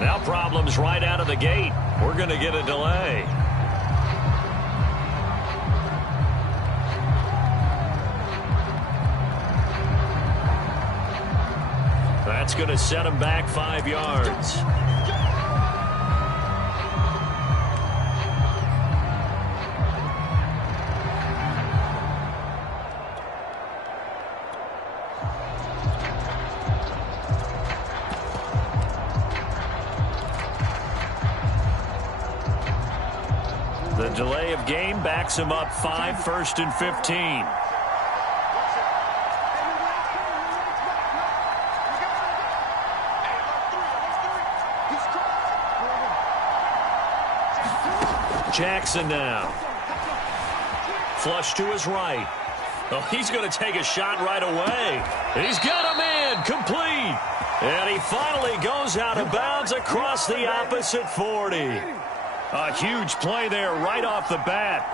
Now problems right out of the gate. We're going to get a delay. That's going to set him back 5 yards. The delay of game backs him up 5, 1st and 15. Jackson now. Flush to his right. Oh, he's going to take a shot right away. He's got him in. Complete. And he finally goes out of bounds across the opposite 40. A huge play there right off the bat.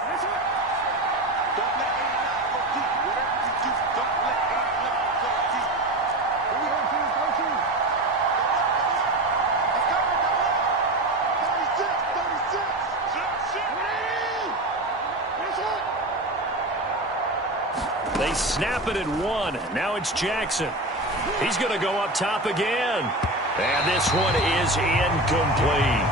They snap it at 1. Now it's Jackson. He's going to go up top again. And this one is incomplete.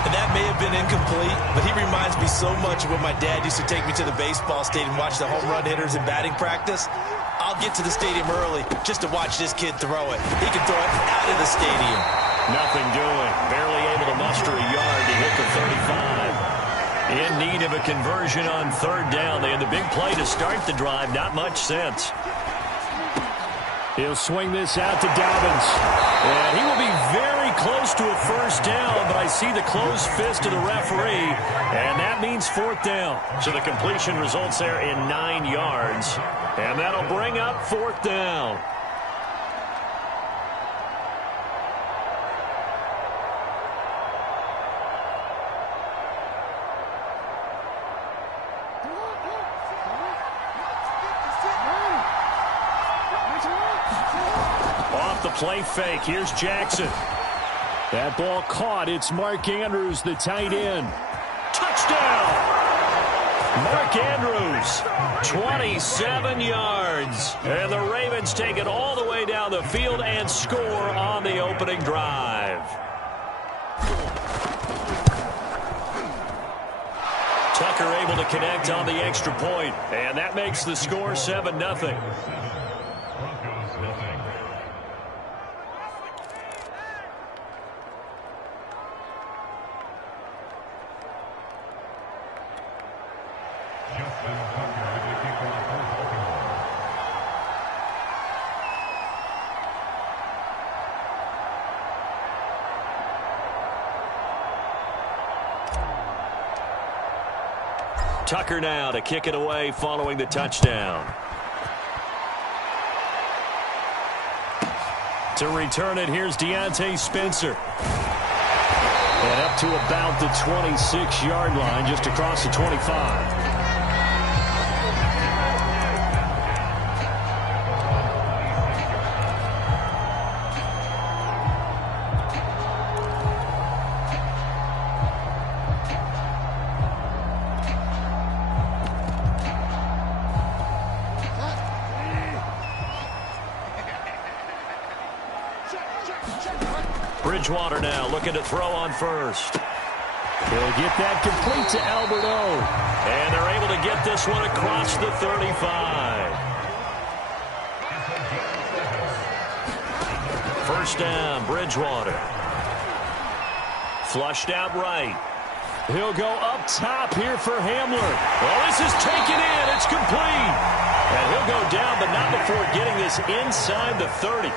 And that may have been incomplete, but he reminds me so much of when my dad used to take me to the baseball stadium and watch the home run hitters in batting practice. I'll get to the stadium early just to watch this kid throw it. He can throw it out of the stadium. Nothing doing. Barely able to muster a yard to hit the 35. In need of a conversion on 3rd down. They had the big play to start the drive. Not much sense. He'll swing this out to Dobbins. And he will be very close to a 1st down, but I see the closed fist of the referee, and that means 4th down. So the completion results there in 9 yards, and that'll bring up 4th down. Off the play fake, here's Jackson. That ball caught. It's Mark Andrews, the tight end. Touchdown! Mark Andrews, 27 yards. And the Ravens take it all the way down the field and score on the opening drive. Tucker able to connect on the extra point, and that makes the score 7-0. Tucker now to kick it away following the touchdown. To return it, here's Deontay Spencer. And up to about the 26-yard line, just across the 25. Bridgewater now looking to throw on 1st. He'll get that complete to Albert O. And they're able to get this one across the 35. 1st down, Bridgewater. Flushed out right. He'll go up top here for Hamler. Well, this is taken in. It's complete. And he'll go down, but not before getting this inside the 30.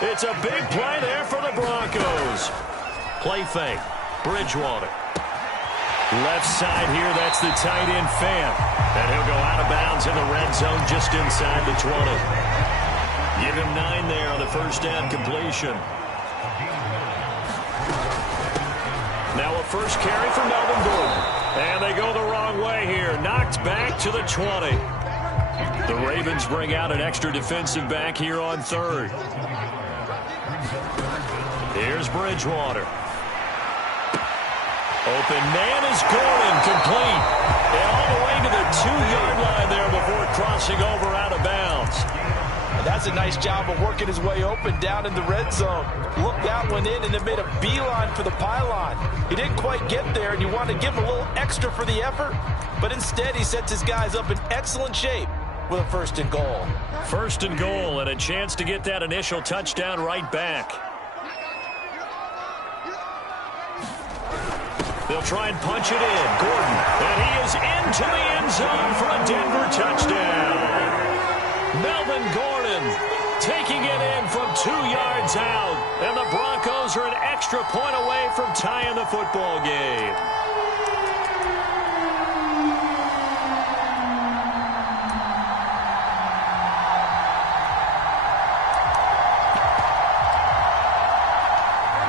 It's a big play there for the Broncos. Play fake. Bridgewater. Left side here, that's the tight end Fant. And he'll go out of bounds in the red zone just inside the 20. Give him 9 there on the 1st down completion. Now a 1st carry for Melvin Gordon. And they go the wrong way here. Knocked back to the 20. The Ravens bring out an extra defensive back here on 3rd. Here's Bridgewater. Open man is Gordon, complete. And all the way to the 2-yard line there before crossing over out of bounds. And that's a nice job of working his way open down in the red zone. Looked that one in and then made a beeline for the pylon. He didn't quite get there, and you want to give him a little extra for the effort. But instead, he sets his guys up in excellent shape with a 1st and goal. 1st and goal, and a chance to get that initial touchdown right back. They'll try and punch it in. Gordon, and he is into the end zone for a Denver touchdown. Melvin Gordon taking it in from 2 yards out. And the Broncos are an extra point away from tying the football game.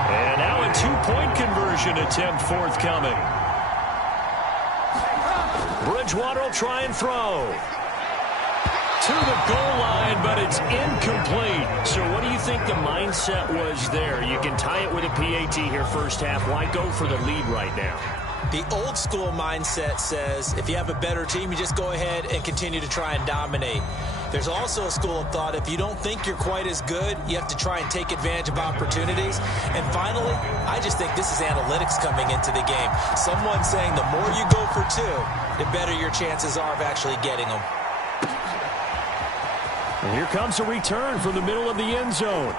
And now a 2-point conversion attempt forthcoming. Bridgewater will try and throw. To the goal line, but it's incomplete. So what do you think the mindset was there? You can tie it with a PAT here first half. Why go for the lead right now? The old school mindset says if you have a better team, you just go ahead and continue to try and dominate. There's also a school of thought, if you don't think you're quite as good, you have to try and take advantage of opportunities. And finally, I just think this is analytics coming into the game. Someone saying the more you go for 2, the better your chances are of actually getting them. And here comes a return from the middle of the end zone.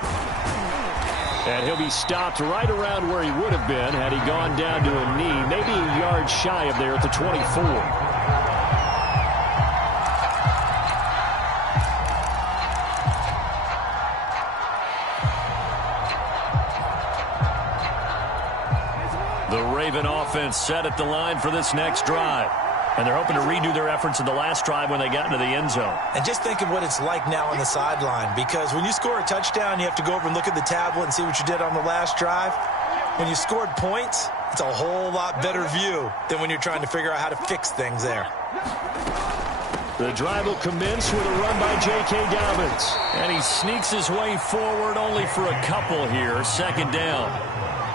And he'll be stopped right around where he would have been had he gone down to a knee, maybe a yard shy of there at the 24. The Raven offense set at the line for this next drive. And they're hoping to redo their efforts in the last drive when they got into the end zone. And just think of what it's like now on the sideline, because when you score a touchdown, you have to go over and look at the tablet and see what you did on the last drive. When you scored points, it's a whole lot better view than when you're trying to figure out how to fix things there. The drive will commence with a run by J.K. Dobbins. And he sneaks his way forward only for a couple here. 2nd down.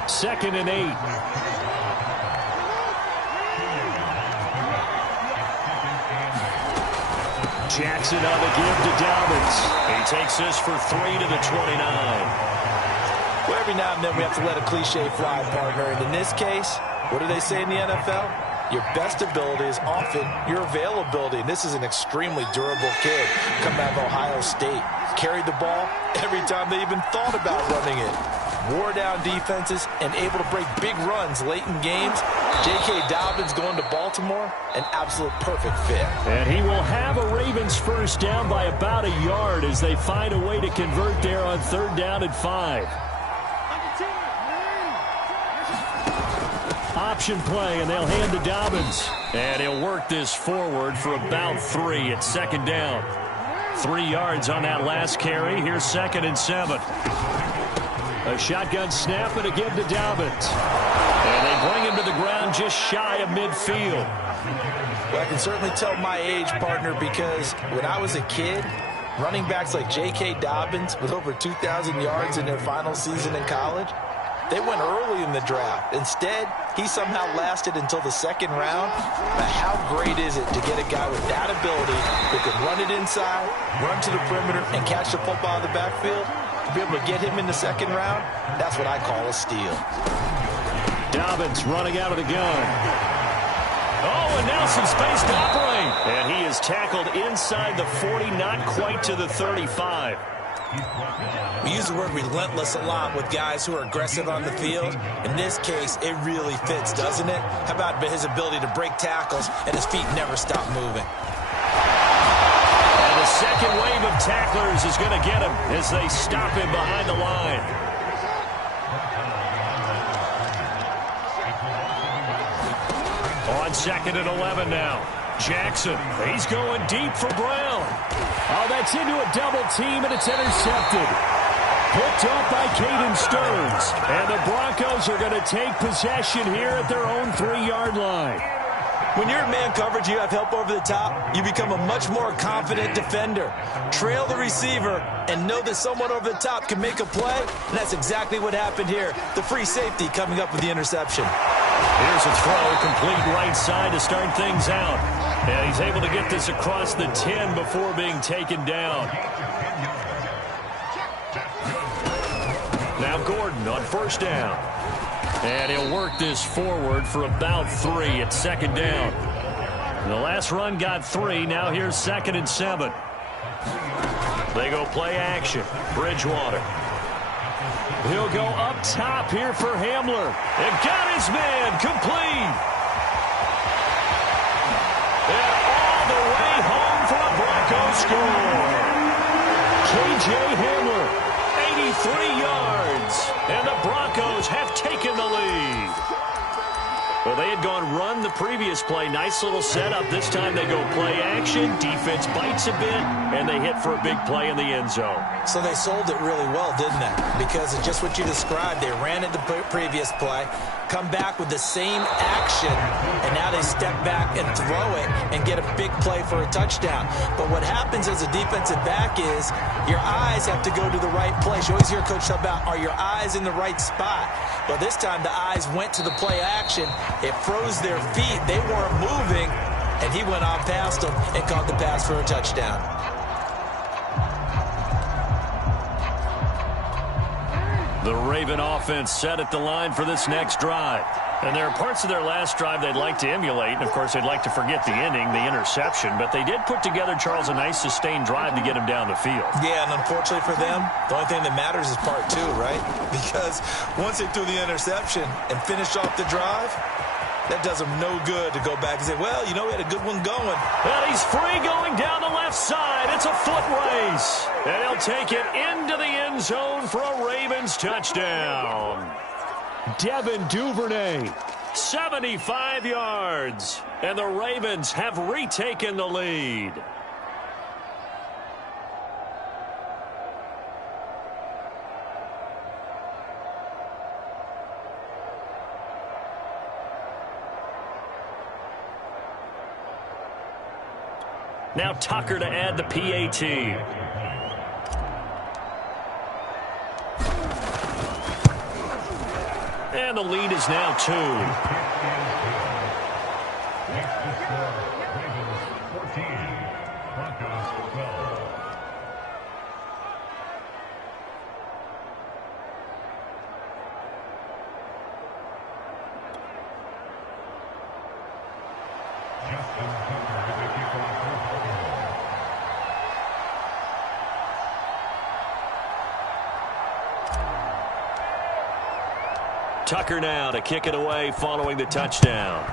2nd and 8. Jackson on the give to Dobbins. He takes this for 3 to the 29. Well, every now and then we have to let a cliche fly, partner. And in this case, what do they say in the NFL? Your best ability is often your availability. And this is an extremely durable kid coming out of Ohio State. Carried the ball every time they even thought about running it. Wore down defenses and able to break big runs late in games. J.K. Dobbins going to Baltimore, an absolute perfect fit. And he will have a Ravens 1st down by about a yard as they find a way to convert there on 3rd down and 5. Option play, and they'll hand to Dobbins. And he'll work this forward for about 3 at 2nd down. 3 yards on that last carry. Here's 2nd and 7. A shotgun snap and a give to Dobbins. And they bring him to the ground just shy of midfield. Well, I can certainly tell my age, partner, because when I was a kid, running backs like J.K. Dobbins with over 2,000 yards in their final season in college, they went early in the draft. Instead, he somehow lasted until the 2nd round. But how great is it to get a guy with that ability who can run it inside, run to the perimeter, and catch the football in the backfield? To be able to get him in the 2nd round, that's what I call a steal. Dobbins running out of the gun. Oh, and now some space to operate. And he is tackled inside the 40, not quite to the 35. We use the word relentless a lot with guys who are aggressive on the field. In this case, it really fits, doesn't it? How about his ability to break tackles and his feet never stop moving? And the second wave of tacklers is going to get him as they stop him behind the line. On 2nd and 11 now. Jackson, he's going deep for Brown. Oh, that's into a double team, and it's intercepted. Picked off by Caden Stearns. And the Broncos are going to take possession here at their own 3-yard line. When you're in man coverage, you have help over the top, you become a much more confident defender. Trail the receiver and know that someone over the top can make a play, and that's exactly what happened here. The free safety coming up with the interception. Here's a throw, complete right side to start things out. And he's able to get this across the 10 before being taken down. Now Gordon on first down. And he'll work this forward for about 3 at second down. And the last run got 3. Now here's 2nd and 7. They go play action. Bridgewater. He'll go up top here for Hamler. And got his man complete. And all the way home for a Broncos score. K.J. Hamler, 83 yards. And the Broncos have taken the lead. Well, they had gone run the previous play. Nice little setup. This time they go play action. Defense bites a bit, and they hit for a big play in the end zone. So they sold it really well, didn't they? Because of just what you described. They ran it the previous play, come back with the same action, and now they step back and throw it and get a big play for a touchdown. But what happens as a defensive back is your eyes have to go to the right place. You always hear Coach talk about, are your eyes in the right spot? Well, this time the eyes went to the play action. It froze their feet. They weren't moving, and he went on past them and caught the pass for a touchdown. The Raven offense set at the line for this next drive. And there are parts of their last drive they'd like to emulate. And, of course, they'd like to forget the ending, the interception. But they did put together, Charles, a nice sustained drive to get him down the field. Yeah, and unfortunately for them, the only thing that matters is part 2, right? Because once they threw the interception and finished off the drive, that does them no good to go back and say, well, you know, we had a good one going. And he's free going down the left side. It's a foot race. And he'll take it into the end zone for a Ravens touchdown. Devin Duvernay, 75 yards. And the Ravens have retaken the lead. Now Tucker to add the PAT. And the lead is now 2. Tucker now to kick it away following the touchdown.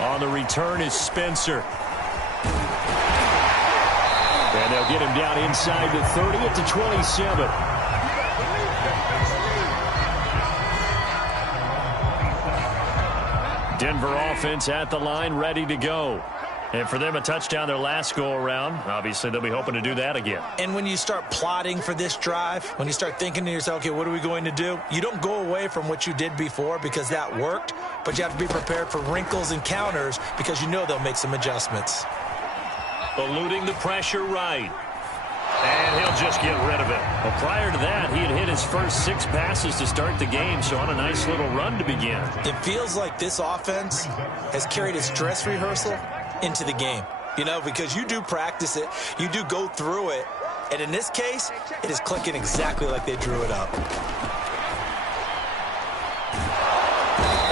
On the return is Spencer. And they'll get him down inside the 30 at the 27. Denver offense at the line, ready to go. And for them, a touchdown their last go-around. Obviously, they'll be hoping to do that again. And when you start plotting for this drive, when you start thinking to yourself, okay, what are we going to do? You don't go away from what you did before because that worked, but you have to be prepared for wrinkles and counters because you know they'll make some adjustments. Eluding the pressure right. And he'll just get rid of it. Well, prior to that, he had hit his first 6 passes to start the game, so on a nice little run to begin. It feels like this offense has carried its dress rehearsal into the game, you know, because you do practice it, you do go through it, and in this case, it is clicking exactly like they drew it up.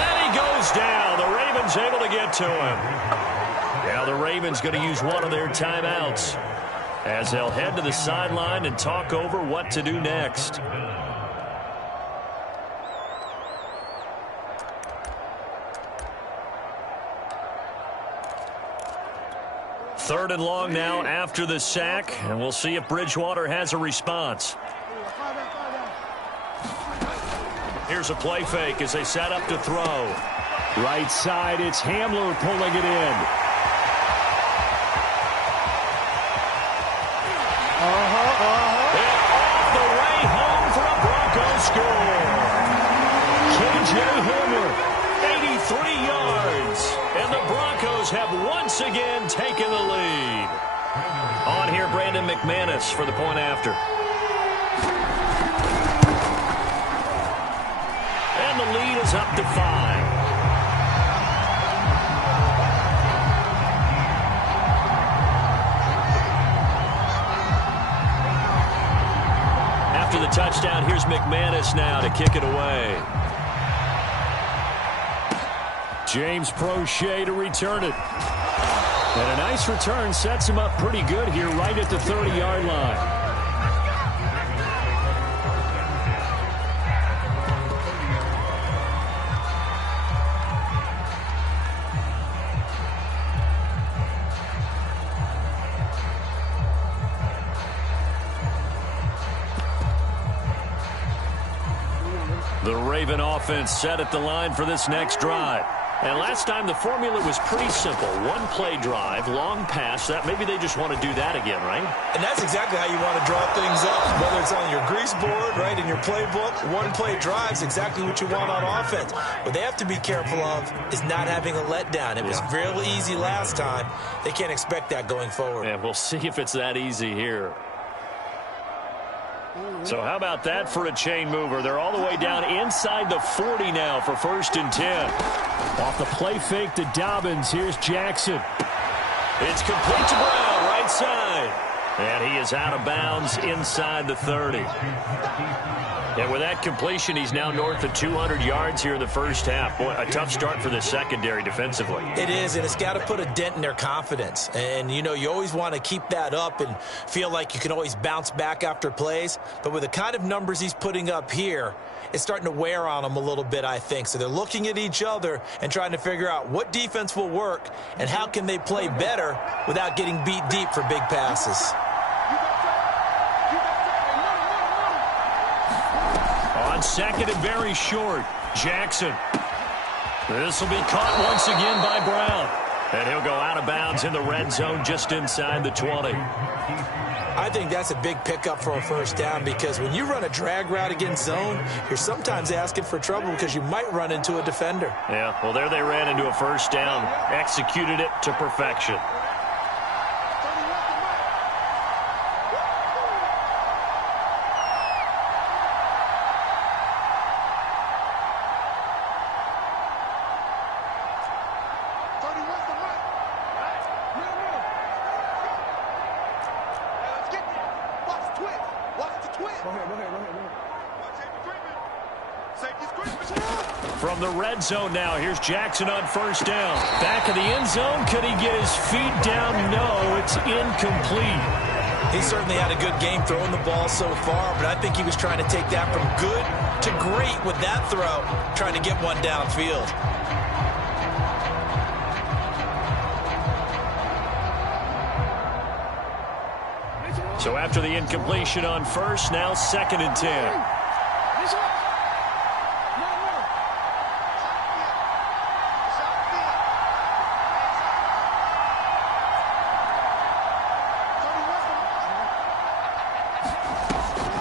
And he goes down. The Ravens able to get to him. Now the Ravens going to use one of their timeouts as they'll head to the sideline and talk over what to do next. Third and long now after the sack, and we'll see if Bridgewater has a response. Here's a play fake as they set up to throw. Right side, it's Hamler pulling it in. And all the way home for a Broncos score. K.J. Hamler Steelers have once again taken the lead. On here, Brandon McManus for the point after. And the lead is up to 5. After the touchdown, here's McManus now to kick it away. James Prochet to return it. And a nice return sets him up pretty good here right at the 30-yard line. The Raven offense set at the line for this next drive. And last time the formula was pretty simple. One play drive, long pass. That maybe they just want to do that again, right? And that's exactly how you want to draw things up. Whether it's on your grease board, right, in your playbook, one play drive is exactly what you want on offense. What they have to be careful of is not having a letdown. It was real easy last time. They can't expect that going forward. And we'll see if it's that easy here. So how about that for a chain mover? They're all the way down inside the 40 now for 1st and 10. Off the play fake to Dobbins. Here's Jackson. It's complete to Brown, right side. And he is out of bounds inside the 30. And with that completion, he's now north of 200 yards here in the first half. Boy, a tough start for the secondary defensively. It is, and it's got to put a dent in their confidence. And, you know, you always want to keep that up and feel like you can always bounce back after plays. But with the kind of numbers he's putting up here, it's starting to wear on them a little bit, I think. So they're looking at each other and trying to figure out what defense will work and how can they play better without getting beat deep for big passes. On second and very short, Jackson. This will be caught once again by Brown. And he'll go out of bounds in the red zone just inside the 20. I think that's a big pickup for a first down because when you run a drag route against zone, you're sometimes asking for trouble because you might run into a defender. Yeah, well, there they ran into a first down, executed it to perfection. From the red zone now, here's Jackson on first down. Back of the end zone, could he get his feet down? No, it's incomplete. He certainly had a good game throwing the ball so far, but I think he was trying to take that from good to great with that throw, trying to get one downfield. So after the incompletion on first, now 2nd and 10.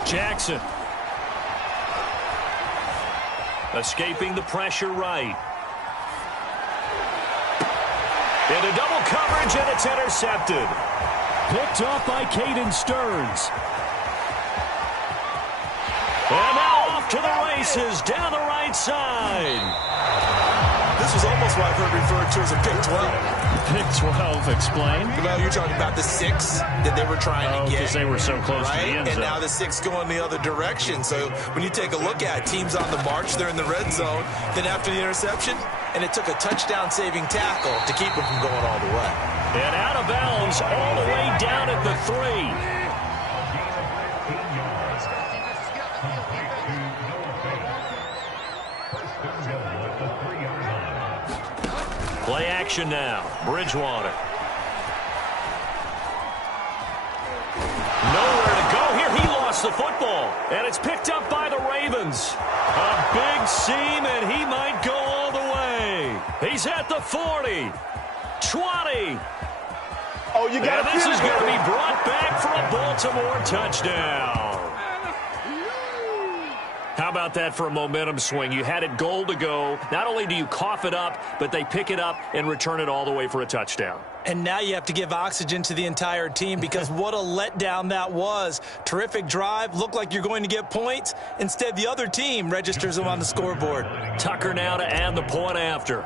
Jackson. Escaping the pressure right. Into double coverage, and it's intercepted. Picked off by Caden Stearns. And now off to the races down the right side. This was almost what I've heard referred to as a pick 12. Pick 12, explain. Well, you're talking about the 6 that they were trying to get. Because they were so close to the end zone. And now the 6 going the other direction. So when you take a look at teams on the march, they're in the red zone. Then after the interception, and it took a touchdown-saving tackle to keep them from going all the way. And out of bounds all the way down at the 3. Play action now. Bridgewater. Nowhere to go here. He lost the football. And it's picked up by the Ravens. A big seam, and he might go all the way. He's at the 40. 20. Oh, you got and this is going to be brought back for a Baltimore touchdown. How about that for a momentum swing? You had it goal to go. Not only do you cough it up, but they pick it up and return it all the way for a touchdown. And now you have to give oxygen to the entire team because what a letdown that was. Terrific drive. Looked like you're going to get points. Instead, the other team registers them on the scoreboard. Tucker now to add the point after.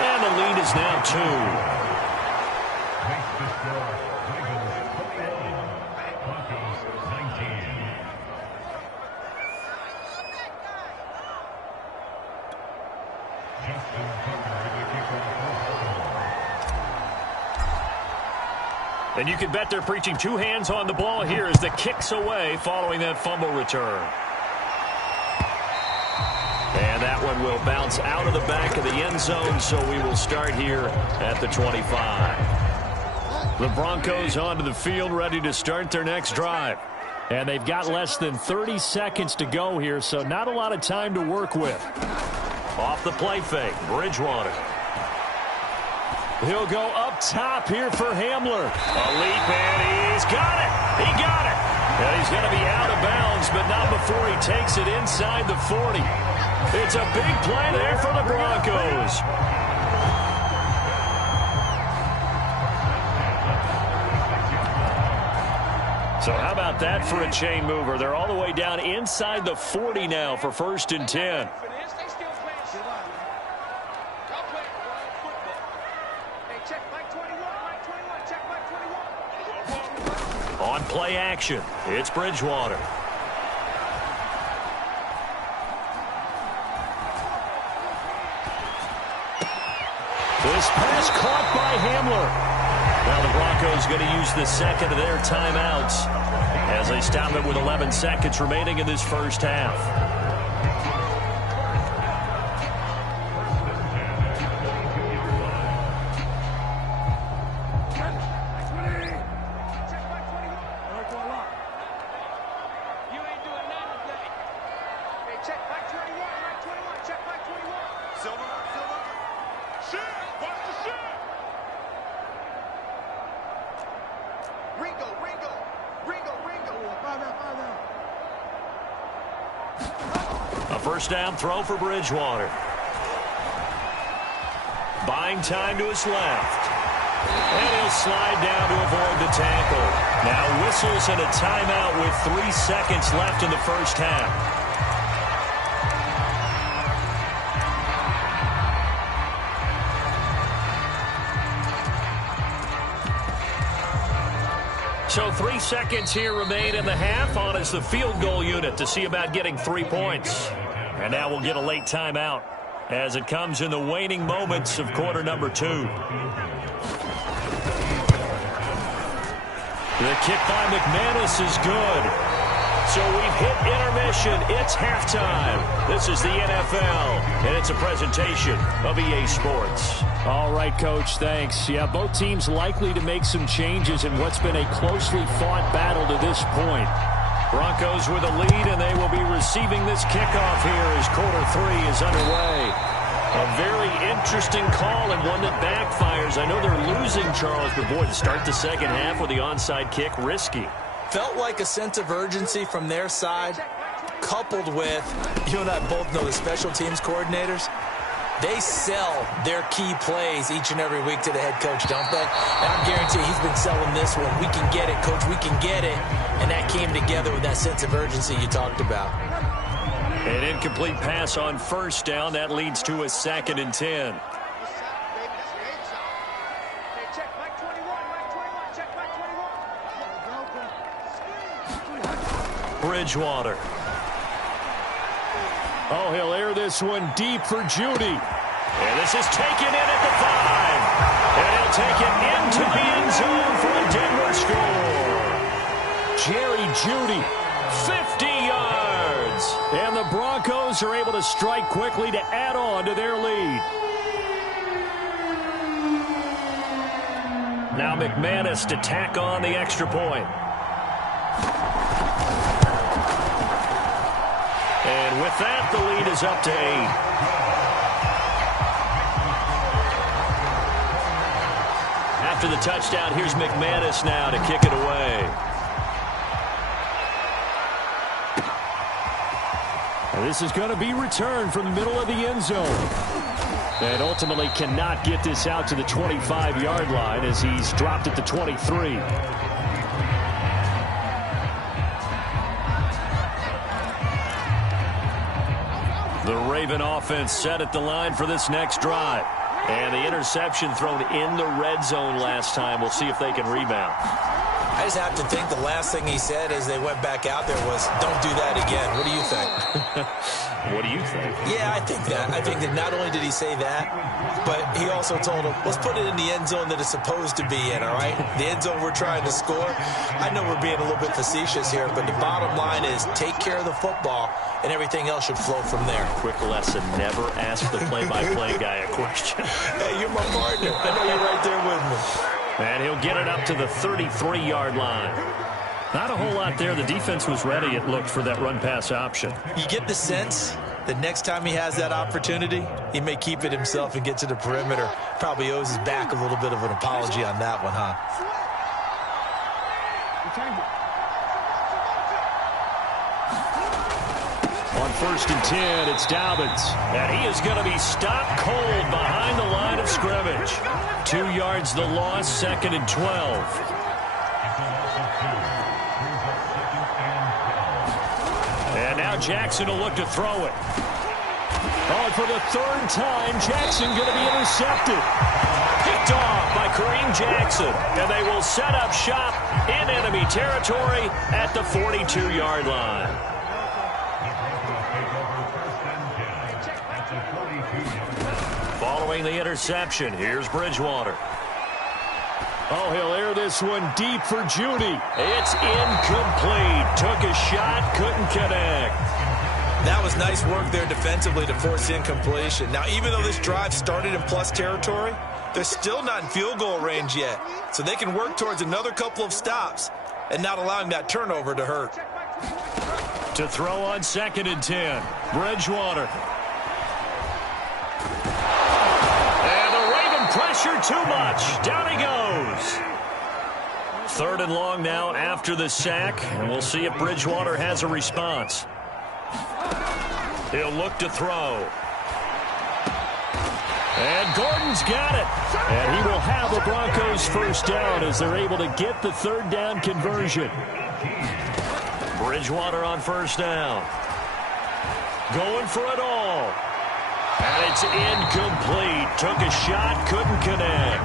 And the lead is now 2. And you can bet they're preaching 2 hands on the ball here as the kick's away following that fumble return. And that one will bounce out of the back of the end zone, so we will start here at the 25. The Broncos onto the field, ready to start their next drive. And they've got less than 30 seconds to go here, so not a lot of time to work with. Off the play fake, Bridgewater. He'll go up top here for Hamler. A leap, and he's got it. He got it. And he's going to be out of bounds, but not before he takes it inside the 40. It's a big play there for the Broncos. So how about that for a chain mover? They're all the way down inside the 40 now for 1st and 10. On play action, it's Bridgewater. This pass caught by Hamler. Now the Broncos going to use the second of their timeouts as they stop it with 11 seconds remaining in this first half. First down throw for Bridgewater. Buying time to his left. And he'll slide down to avoid the tackle. Now whistles and a timeout with 3 seconds left in the first half. So 3 seconds here remain in the half. On is the field goal unit to see about getting 3 points. And now we'll get a late timeout as it comes in the waning moments of quarter number 2. The kick by McManus is good. So we've hit intermission. It's halftime. This is the NFL, and it's a presentation of EA Sports. All right, Coach, thanks. Yeah, both teams likely to make some changes in what's been a closely fought battle to this point. Broncos with a lead, and they will be receiving this kickoff here as quarter 3 is underway. A very interesting call and one that backfires. I know they're losing, Charles, but boy, to start the second half with the onside kick, risky. Felt like a sense of urgency from their side, coupled with, you and I both know the special teams coordinators. They sell their key plays each and every week to the head coach, don't they? And I guarantee he's been selling this one. We can get it, coach. We can get it. And that came together with that sense of urgency you talked about. An incomplete pass on first down. That leads to a 2nd and 10. Bridgewater. Oh, he'll air this one deep for Judy. And this is taken in at the 5. And he'll take it into the end zone for a Denver score. Jerry Judy, 50 yards. And the Broncos are able to strike quickly to add on to their lead. Now McManus to tack on the extra point. And with that, the lead is up to 8. After the touchdown, here's McManus now to kick it away. This is going to be returned from the middle of the end zone. And ultimately cannot get this out to the 25-yard line as he's dropped at the 23. The Raven offense set at the line for this next drive. And the interception thrown in the red zone last time. We'll see if they can rebound. I just have to think the last thing he said as they went back out there was, don't do that again. What do you think? What do you think? Yeah, I think that. I think that not only did he say that, but he also told him, let's put it in the end zone that it's supposed to be in, all right? The end zone we're trying to score. I know we're being a little bit facetious here, but the bottom line is take care of the football, and everything else should flow from there. Quick lesson, never ask the play-by-play guy a question. Hey, you're my partner. I know you're right there with me. And he'll get it up to the 33-yard line. Not a whole lot there. The defense was ready, it looked, for that run-pass option. You get the sense that next time he has that opportunity, he may keep it himself and get to the perimeter. Probably owes his back a little bit of an apology on that one, huh? On 1st and 10, it's Dobbins. And he is going to be stopped cold behind the line of scrimmage. 2 yards the loss, 2nd and 12. And now Jackson will look to throw it. Oh, and for the 3rd time, Jackson going to be intercepted. Picked off by Kareem Jackson. And they will set up shop in enemy territory at the 42-yard line. Following the interception, here's Bridgewater. Oh, he'll air this one deep for Judy. It's incomplete. Took a shot, couldn't connect. That was nice work there defensively to force incompletion. Now, even though this drive started in plus territory, they're still not in field goal range yet. So they can work towards another couple of stops and not allowing that turnover to hurt. To throw on 2nd and 10, Bridgewater. Pressure too much. Down he goes. 3rd and long now after the sack, and we'll see if Bridgewater has a response. He'll look to throw. And Gordon's got it. And he will have the Broncos first down as they're able to get the 3rd down conversion. Bridgewater on 1st down. Going for it all. And it's incomplete. Took a shot, couldn't connect.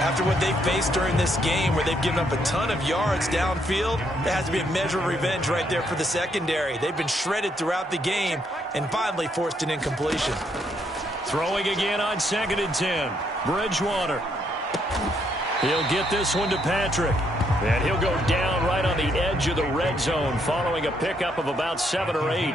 After what they faced during this game where they've given up a ton of yards downfield, there has to be a measure of revenge right there for the secondary. They've been shredded throughout the game and finally forced an incompletion. Throwing again on 2nd and 10. Bridgewater. He'll get this one to Patrick. And he'll go down right on the edge of the red zone following a pickup of about 7 or 8.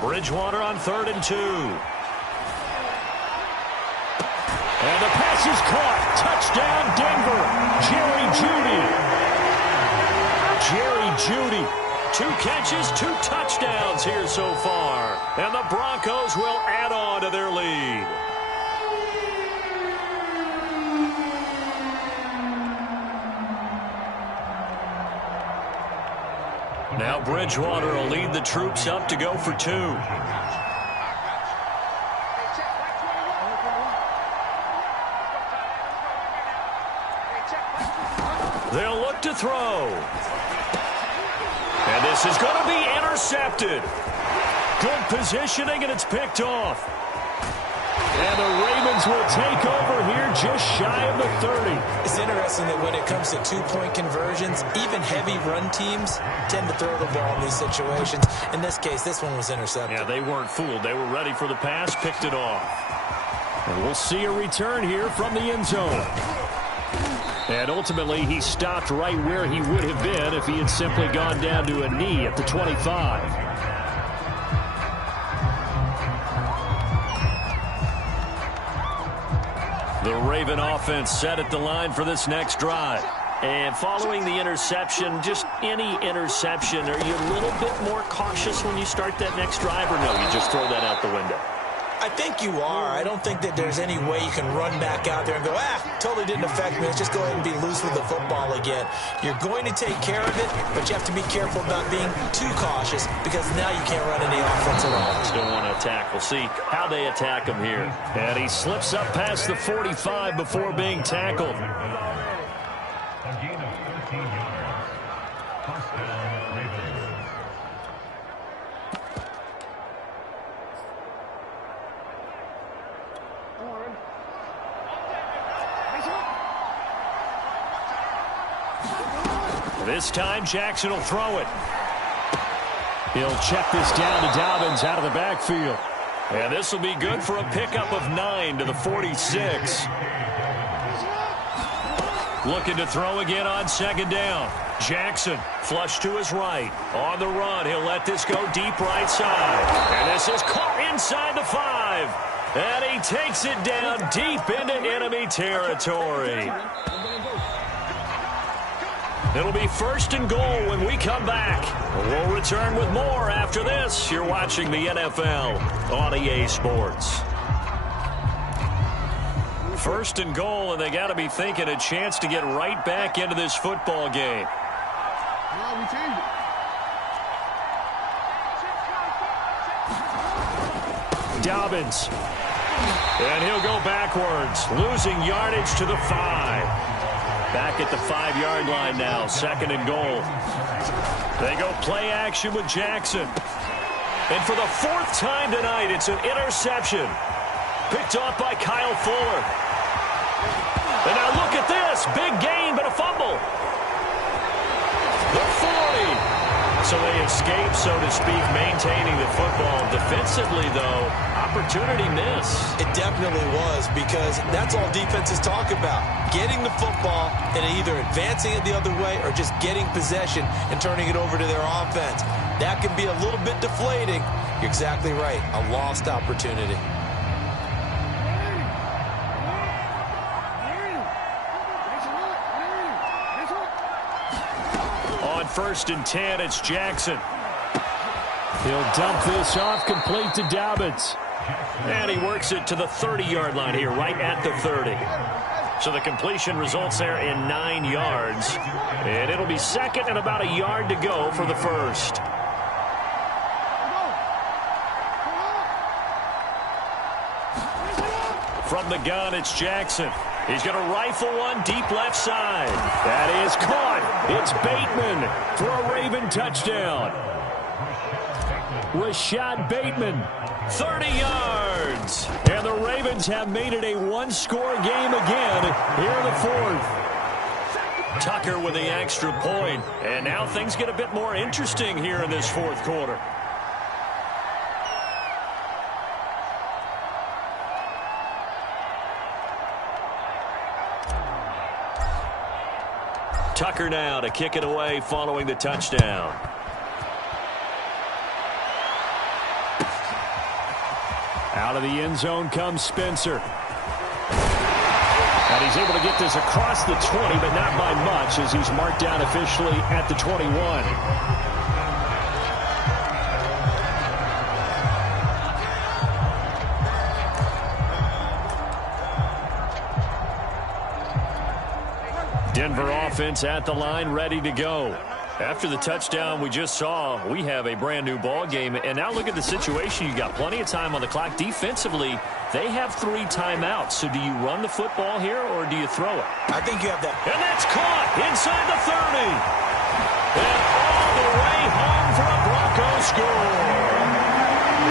Bridgewater on 3rd and 2. And the pass is caught. Touchdown, Denver. Jerry Jeudy. 2 catches, 2 touchdowns here so far. And the Broncos will add on to their lead. Now Bridgewater will lead the troops up to go for 2. They'll look to throw. And this is going to be intercepted. Good positioning, and it's picked off. And the Ravens will take over here just shy of the 30. It's interesting that when it comes to 2-point conversions, even heavy run teams tend to throw the ball in these situations. In this case, this one was intercepted. Yeah, they weren't fooled. They were ready for the pass, picked it off. And we'll see a return here from the end zone. And ultimately, he stopped right where he would have been if he had simply gone down to a knee at the 25. The Raven offense set at the line for this next drive. And following the interception, just any interception, are you a little bit more cautious when you start that next drive, or no, you just throw that out the window? I I think you are. I don't think that there's any way you can run back out there and go, totally didn't affect me. Let's just go ahead and be loose with the football again. You're going to take care of it, but you have to be careful about being too cautious because now you can't run any offense at all. Still want to attack. We'll see how they attack him here. And he slips up past the 45 before being tackled. This time, Jackson will throw it. He'll check this down to Dobbins out of the backfield. And this will be good for a pickup of 9 to the 46. Looking to throw again on second down. Jackson, flush to his right. On the run, he'll let this go deep right side. And this is caught inside the 5. And he takes it down deep into enemy territory. It'll be 1st and goal when we come back. We'll return with more after this. You're watching the NFL on EA Sports. 1st and goal, and they got to be thinking a chance to get right back into this football game. Dobbins. And he'll go backwards, losing yardage to the 5. Back at the 5-yard line now, 2nd and goal. They go play action with Jackson. And for the 4th time tonight, it's an interception. Picked off by Kyle Fuller. And now look at this. Big gain, but a fumble. The 40. So they escape, so to speak, maintaining the football. Defensively, though, opportunity miss. It definitely was, because that's all defenses talk about. Getting the football and either advancing it the other way or just getting possession and turning it over to their offense. That can be a little bit deflating. You're exactly right. A lost opportunity. On 1st and 10, it's Jackson. He'll dump this off, complete to Dobbins. And he works it to the 30-yard line here, right at the 30. So the completion results there in 9 yards. And it'll be 2nd and about a yard to go for the 1st. From the gun, it's Jackson. He's going to rifle one deep left side. That is caught. It's Bateman for a Raven touchdown. Rashad Bateman, 30 yards. And the Ravens have made it a one-score game again here in the 4th. Tucker with the extra point. And now things get a bit more interesting here in this 4th quarter. Tucker now to kick it away following the touchdown. Out of the end zone comes Spencer. And he's able to get this across the 20, but not by much, as he's marked down officially at the 21. Denver offense at the line, ready to go. After the touchdown we just saw, we have a brand new ball game. And now look at the situation. You got plenty of time on the clock. Defensively, they have 3 timeouts. So do you run the football here or do you throw it? I think you have that. And that's caught inside the 30. And all the way home for a Bronco score.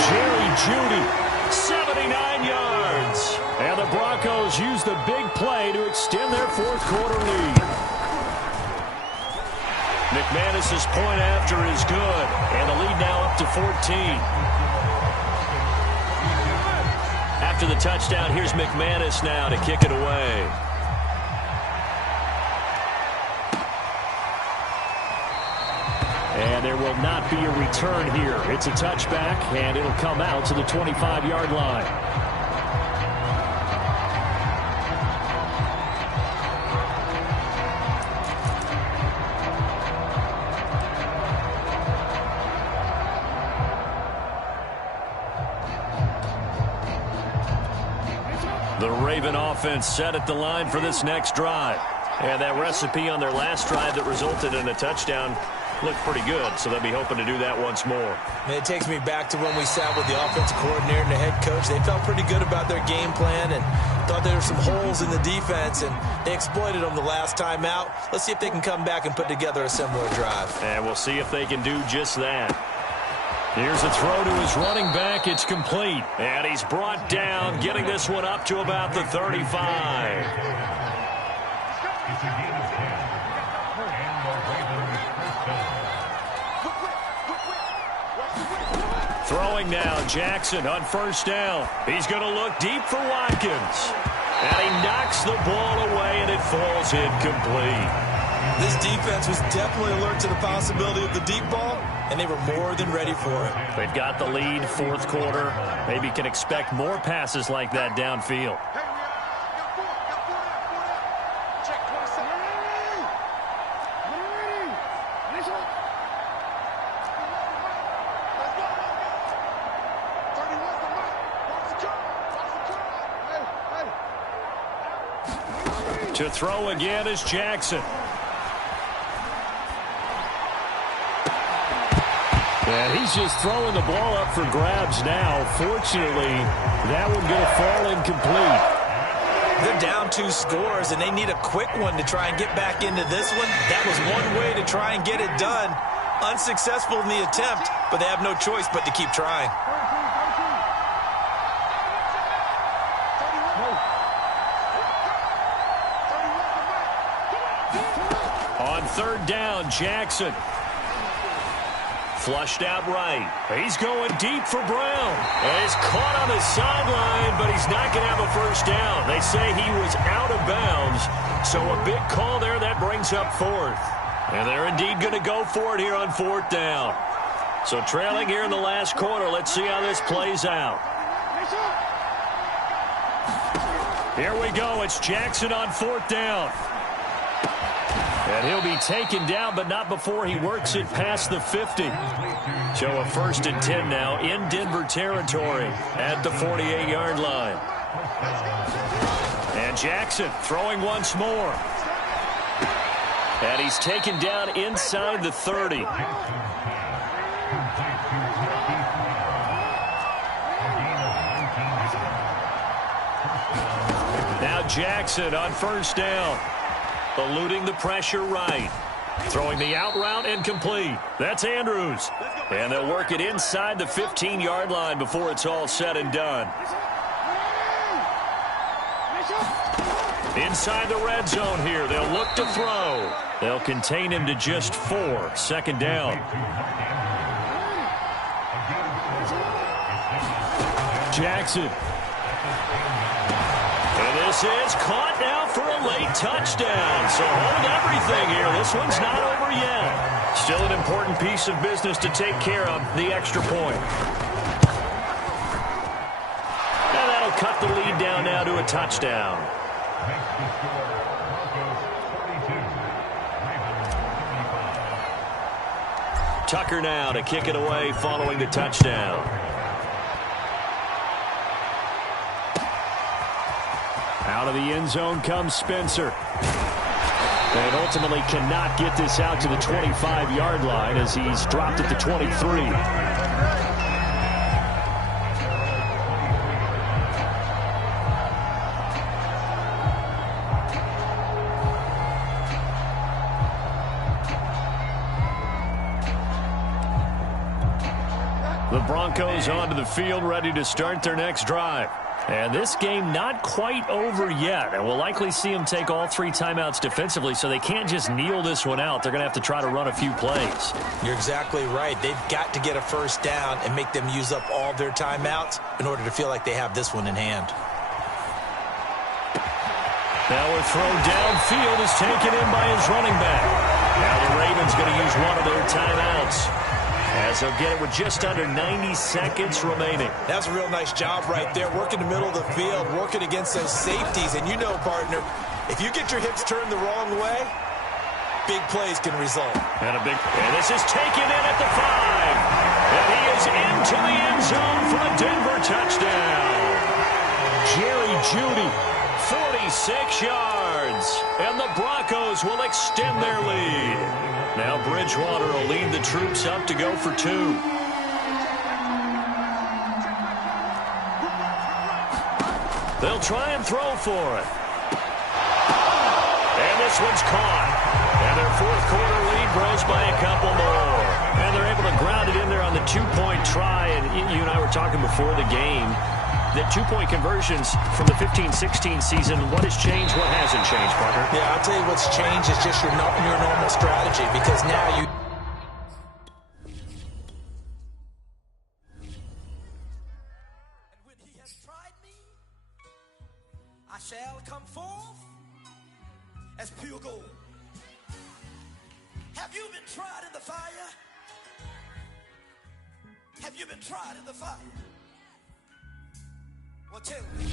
Jerry Jeudy, 79 yards. And the Broncos use the big play to extend their 4th quarter lead. McManus's point after is good, and the lead now up to 14. After the touchdown, here's McManus now to kick it away. And there will not be a return here. It's a touchback, and it'll come out to the 25-yard line. The Raven offense set at the line for this next drive. And that recipe on their last drive that resulted in a touchdown looked pretty good, so they'll be hoping to do that once more. And it takes me back to when we sat with the offensive coordinator and the head coach. They felt pretty good about their game plan and thought there were some holes in the defense, and they exploited them the last time out. Let's see if they can come back and put together a similar drive. And we'll see if they can do just that. Here's a throw to his running back. It's complete. And he's brought down, getting this one up to about the 35. Throwing now, Jackson on first down. He's going to look deep for Watkins. And he knocks the ball away, and it falls incomplete. This defense was definitely alert to the possibility of the deep ball, and they were more than ready for it. They've got the lead, fourth quarter. Maybe can expect more passes like that downfield. To throw again is Jackson. And he's just throwing the ball up for grabs now. Fortunately, that one going to fall incomplete. They're down 2 scores, and they need a quick one to try and get back into this one. That was one way to try and get it done. Unsuccessful in the attempt, but they have no choice but to keep trying. On third down, Jackson. Flushed out right. He's going deep for Brown. And he's caught on the sideline, but he's not going to have a first down. They say he was out of bounds. So a big call there that brings up fourth. And they're indeed going to go for it here on fourth down. So trailing here in the last quarter. Let's see how this plays out. Here we go. It's Jackson on fourth down. And he'll be taken down, but not before he works it past the 50. So a 1st and 10 now in Denver territory at the 48-yard line. And Jackson throwing once more. And he's taken down inside the 30. Now Jackson on first down. Eluding the pressure right. Throwing the out route incomplete. That's Andrews. And they'll work it inside the 15-yard line before it's all said and done. Inside the red zone here. They'll look to throw. They'll contain him to just 4. 2nd down. Jackson. And this is caught now for a late touchdown. So hold everything here. This one's not over yet. Still an important piece of business to take care of, the extra point. And that'll cut the lead down now to a touchdown. Tucker now to kick it away following the touchdown. Out of the end zone comes Spencer. And ultimately cannot get this out to the 25-yard line as he's dropped at the 23. The Broncos onto the field ready to start their next drive. And this game not quite over yet. And we'll likely see them take all 3 timeouts defensively, so they can't just kneel this one out. They're going to have to try to run a few plays. You're exactly right. They've got to get a first down and make them use up all their timeouts in order to feel like they have this one in hand. Now a throw downfield is taken in by his running back. Now the Ravens going to use one of their timeouts, as they'll get it with just under 90 seconds remaining. That's a real nice job right there. Working the middle of the field, working against those safeties. And you know, partner, if you get your hips turned the wrong way, big plays can result. And this is taken in at the 5. And he is into the end zone for a Denver touchdown. Jerry Judy, 46 yards. And the Broncos will extend their lead. Now Bridgewater will lead the troops up to go for 2. They'll try and throw for it. And this one's caught. And their fourth quarter lead grows by a couple more. And they're able to ground it in there on the 2-point try. And you and I were talking before the game that 2-point conversions from the 15-16 season, what has changed, what hasn't changed, partner? Yeah, I'll tell you what's changed is just your normal strategy, because now you... And when he has tried me, I shall come forth as pure gold. Have you been tried in the fire? Have you been tried in the fire? Well, tell me.